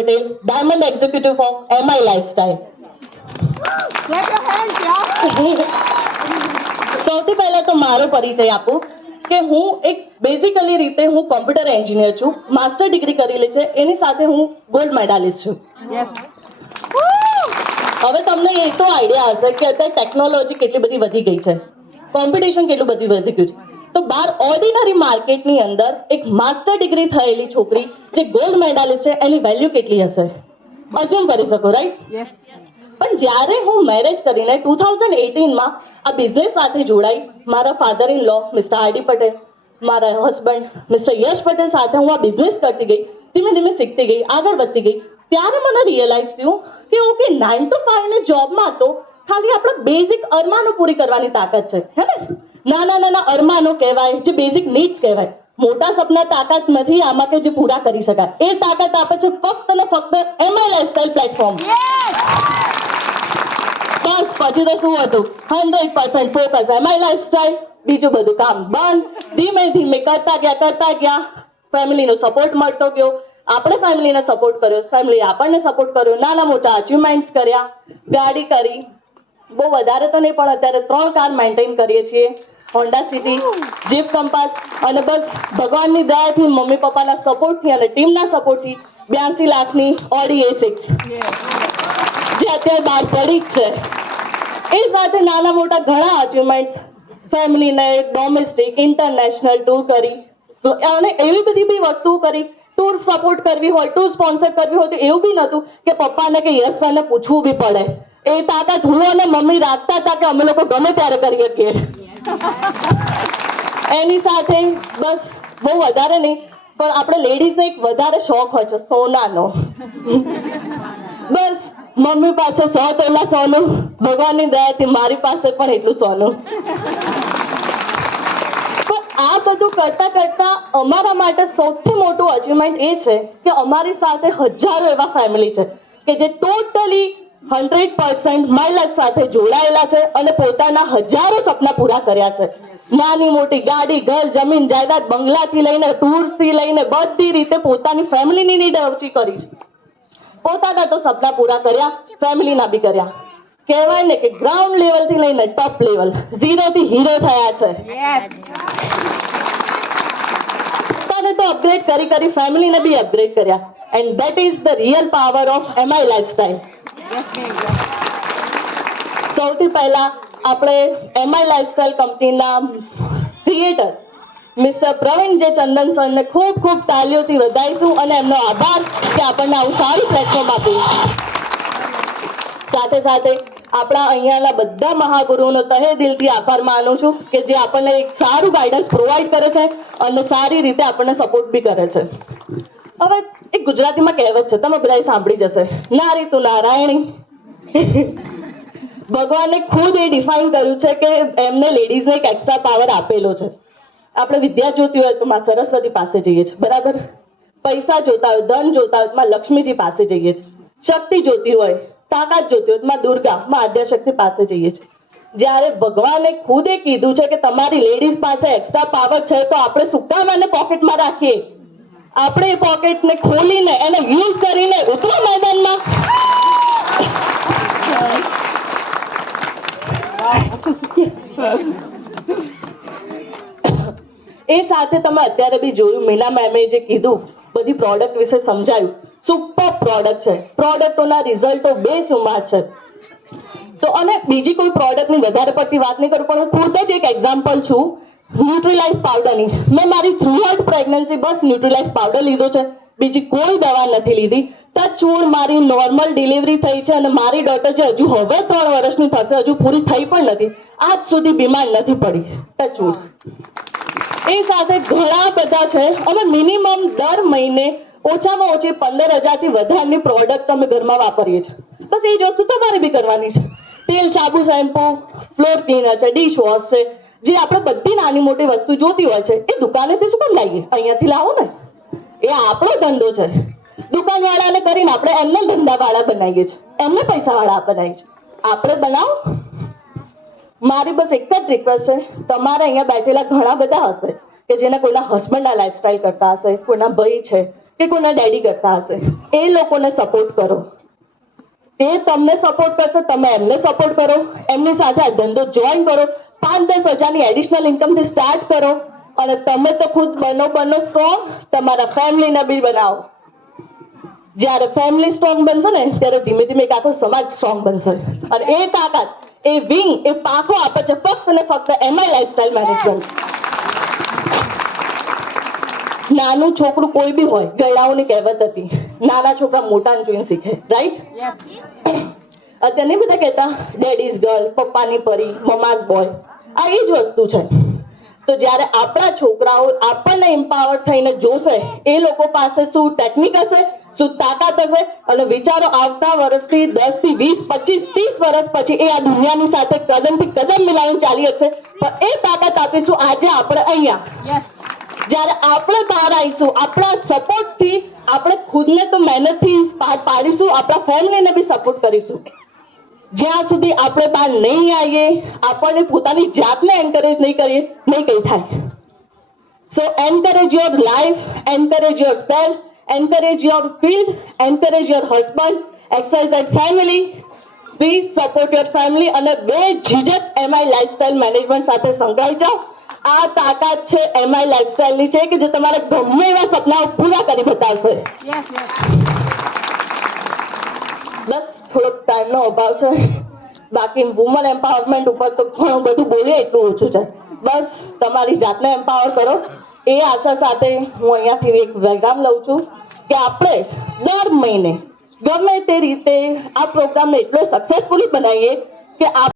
Patel diamond executive of MI Lifestyle. સૌથી પહેલા તો મારો પરિચય આપું કે હું એક બેઝિકલી રીતે હું કોમ્પ્યુટર એન્જિનિયર છું. માસ્ટર ડિગ્રી કરેલી છે. એની સાથે હું ગોલ્ડ મેડાલિસ્ટ છું. હવે તમને એ તો આઈડિયા હશે કે અત્યારે ટેકનોલોજી કેટલી બધી વધી ગઈ છે. કોમ્પિટિશન કેટલું બધું વધી ગયું છે. તો બાર ઓર્ડિનરી માર્કેટની અંદર એક માસ્ટર ડિગ્રી થયેલી છોકરી જે ગોલ્ડ મેડાલિસ્ટ છે એની વેલ્યુ કેટલી હશે? અજમ કરી શકો રાઈટ પણ જ્યારે હું મેરેજ કરીને ટુ થાઉઝન્ડ એટીનમાં આ બિઝનેસ સાથે જોડાઈ મારા father in law mister R D Patel મારા હસબન્ડ મિસ્ટર યશ પટેલ સાથે હું આ બિઝનેસ કરતી ગઈ ધીમે ધીમે શીખતી ગઈ આગળ વધતી ગઈ ત્યારે મને રિયલાઇઝ થયું કે ઓકે નાઇન ટુ ફાઈવની જોબમાં તો ખાલી આપણા બેઝિક અરમાનો પૂરી કરવાની તાકાત છે હે ને? નાના નાના અરમાનો કહેવાય, જે બેઝિક નીડ્સ કહેવાય. મોટા સપના તાકાત નથી, આમાં કે જે પૂરા કરી શકાય. એ તાકાત આપે છે ફક્ત ને ફક્ત એમઆઈ લાઈફસ્ટાઈલ પ્લેટફોર્મ બસ, પછી તો શું હતું? હંડ્રેડ પર્સન્ટ ફોકસ એમાં લાઈફસ્ટાઈલ બીજું બધું કામ બંધ. ધીમે ધીમે કરતા ગયા કરતા ગયા ફેમિલીનો સપોર્ટ મળતો ગયો. આપણે ફેમિલીને સપોર્ટ કર્યો. ફેમિલી આપણને સપોર્ટ કર્યો. નાના મોટા અચીવમેન્ટ્સ કર્યા. ગાડી કરી. બહુ વધારે તો નહીં, પણ અત્યારે ત્રણ કાર મેન્ટેન કરીએ છીએ. હોન્ડા સિટી, જીપ કંપાસ અને બસ ભગવાનની દયાથી મમ્મી પપ્પાના સપોર્ટથી અને ટીમના સપોર્ટથી બ્યાસી લાખની ઓડી એ સિક્સ જે અત્યારે બહાર પડી જ છે. એ સાથે નાના મોટા ઘણા અચીવમેન્ટ્સ ફેમિલીને ડોમેસ્ટિક ઇન્ટરનેશનલ ટૂર કરી. અને એવી બધી બી વસ્તુઓ કરી. ટૂર સપોર્ટ કરવી હોય ટૂર સ્પોન્સર કરવી હોય તો એવું બી નહોતું કે પપ્પાને કે યસ સરને પૂછવું બી પડે. એ તાકાત હું અને મમ્મી રાખતા હતા કે અમે લોકો ગમે ત્યારે કરી શકીએ. એની સાથે બસ બહુ વધારે નહીં, પણ આપણે લેડીઝને એક વધારે શોખ હોય છે, સોનાનો. બસ, મમ્મી પાસે સો તોલા સોનું, ભગવાનની દયાથી મારી પાસે પણ એટલું સોનું. પણ આ બધું કરતા કરતા અમારા માટે સૌથી મોટું અચીવમેન્ટ એ છે કે અમારી સાથે હજારો એવા ફેમિલી છે કે જે ટોટલી હંડ્રેડ પર્સન્ટ લાઈફ સાથે જોડાયેલા છે અને પોતાના હજારો સપના પૂરા કર્યા છે નાની મોટી ગાડી, ઘર, જમીન, જાયદાદ, બંગલાથી લઈને ટૂર્સથી લઈને બધી રીતે પોતાની ફેમિલીની નીડ ઓછી કરી છે પોતાના તો સપના પૂરા કર્યા ફેમિલીના બી કર્યા કહેવાય ને કે ગ્રાઉન્ડ લેવલથી લઈને ટોપ લેવલ ઝીરો થી હીરો થયા છે. પોતાને તો અપગ્રેડ કરી કરી ફેમિલીને બી અપગ્રેડ કર્યા and that is the real power of MI lifestyle. સૌથી પહેલા આપણે એમઆઈ લાઈફસ્ટાઈલ કંપનીના creator mister Praveen J Chandan સરને ખૂબ ખૂબ તાલીઓથી વધાવીશું અને એમનો આભાર કે આપણને આવું સારું પ્લેટફોર્મ આપ્યું સાથે સાથે આપણા અહીંયાના બધા મહાગુરુઓનો તહે દિલથી આભાર માનું છું કે જે આપણને એક સારું ગાઈડન્સ પ્રોવાઈડ કરે છે અને સારી રીતે આપણને સપોર્ટ બી કરે છે. હવે એક ગુજરાતીમાં કહેવત છે, તમે બધાએ સાંભળી જશે. નારી તું નારાયણી. ભગવાને ખુદ એ ડિફાઇન કર્યું છે કે એમને લેડીઝને એક એક્સ્ટ્રા પાવર આપેલો છે. આપણે વિદ્યા જોતી હોય તો માં સરસ્વતી પાસે જઈએ છીએ, બરાબર? પૈસા જોતા હોય, ધન જોતા હોયમાં લક્ષ્મીજી પાસે જઈએ છીએ. શક્તિ જોતી હોય, તાકાત જોતી હોયમાં દુર્ગા, માં આદ્યાશક્તિ પાસે જઈએ છીએ. જ્યારે ભગવાને ખુદે કીધું છે કે તમારી લેડીઝ પાસે એક્સ્ટ્રા પાવર છે તો આપણે શું અને પોકેટમાં રાખીએ. આપણે પોકેટને ખોલીને એને યુઝ કરીને ઉતરો મેદાનમાં. એ સાથે તમે અત્યારે બી જોયું, મીના મેમે જે કીધું, બધી પ્રોડક્ટ વિશે સમજાયું. સુપર પ્રોડક્ટ છે. પ્રોડક્ટોના રિઝલ્ટો બેસુમાર છે. તો અને બીજી કોઈ પ્રોડક્ટની વધારે પડતી વાત નહીં કરું, પણ હું ખુદ જ એક એક્ઝામ્પલ છું. ન્યુટ્રીલાઇફ પાવડરની મેં મારી થ્રુ આઉટ પ્રેગ્નન્સી બસ ન્યુટ્રીલાઇફ પાવડર લીધો છે. બીજી કોઈ દવા નથી લીધી. ટચવૂડ મારી નોર્મલ ડિલિવરી થઈ છે અને મારી ડોટર જે હજુ હવે ત્રણ વર્ષની થશે, હજુ પૂરી થઈ પણ નથી. આજ સુધી બીમાર નથી પડી. ટચવૂડ એ સાથે ઘણા બધા છે. અમે મિનિમમ દર મહિને ઓછામાં ઓછી પંદર હજારથી વધારની પ્રોડક્ટ અમે ઘરમાં વાપરીએ છીએ. બસ એ જ વસ્તુ તમારે બી કરવાની છે. તેલ, સાબુ શેમ્પુ ફ્લોર ક્લીનર છે ડિશ વોશ છે જે આપણે બધી નાની મોટી વસ્તુ જોતી હોય છે, એ દુકાનેથી શું કામ લાવીએ? અહીંયાથી લાવો ને. એ આપણો ધંધો છે. દુકાનવાળાને કરીને આપણે એમને ધંધાવાળા બનાવીએ છીએ. એમને પૈસાવાળા બનાવીએ છીએ. આપણે બનાવો. મારી બસ એક જ રિક્વેસ્ટ છે. તમારે અહીંયા બેઠેલા ઘણા બધા હશે કે જેને કોઈના હસબન્ડના લાઈફસ્ટાઈલ કરતા હશે, કોઈના ભાઈ છે કે કોઈના ડેડી કરતા હશે. એ લોકોને સપોર્ટ કરો. એ તમને સપોર્ટ કરશે, તમે એમને સપોર્ટ કરો. એમની સાથે આ ધંધો જોઈન કરો. પાંચ દસ હજારની એડિશનલ ઇન્કમથી સ્ટાર્ટ કરો અને તમે તો ખુદ બનો બનો સ્ટ્રોંગ તમારા ફેમિલીને બી બનાવો. જ્યારે ફેમિલી સ્ટ્રોંગ બનશે ને ત્યારે ધીમે ધીમે એક આખો સમાજ સ્ટ્રોંગ બનશે. અને એ તાકાત એ વિંગ એ પાકો આપે છે ફક્ત ને ફક્ત એમઆઈ લાઈફસ્ટાઈલ મેનેજમેન્ટ નાનું છોકરું કોઈ બી હોય ગયડાઓની કહેવત હતી નાના છોકરા મોટાને જોઈને શીખે રાઈટ. અત્યારે બધા કહેતા ડેડીઝ ગર્લ પપ્પાની પરી મમાઝ બોય આ એ જ વસ્તુ છે. તો જ્યારે આપણા છોકરાઓ આપણને એમ્પાવર થઈને જોશે એ લોકો પાસે શું ટેકનિક હશે શું તાકાત હશે? અને વિચારો આવતા વર્ષથી દસથી વીસ પચીસ ત્રીસ વર્ષ પછી એ આ દુનિયાની સાથે કદમથી કદમ મિલાવીને ચાલી હશે. પણ એ તાકાત આપીશું આજે આપણે અહીંયા. જ્યારે આપણે બહાર આવીશું આપણા સપોર્ટથી આપણે ખુદને તો મહેનતથી પાડીશું આપણા ફેમિલીને બી સપોર્ટ કરીશું. જ્યાં સુધી આપણે બહાર નહીં આવીએ, આપણને પોતાની જાતને એન્કરેજ નહીં કરીએ, નહીં કંઈ થાય. So encourage your life encourage your self encourage your field encourage your husband exercise and family please support your family અને બે ઝીઝક એમઆઈ લાઈફસ્ટાઈલ મેનેજમેન્ટ સાથે સંકળાઈ જાઓ. આ તાકાત છે એમઆઈ લાઈફસ્ટાઈલની છે કે જે તમારા ગમે એવા સપનાઓ પૂરા કરી બતાવશે. થોડોક ટાઈમનો અભાવ છે. બાકી વુમન એમ્પાવરમેન્ટ ઉપર તો ઘણું બધું બોલીએ એટલું ઓછું છે. બસ, તમારી જાતને એમ્પાવર કરો. એ આશા સાથે હું અહીંયાથી એક વિરામ લઉં છું કે આપણે દર મહિને ગમે તે રીતે આ પ્રોગ્રામને એટલો સક્સેસફુલી બનાવીએ કે આપ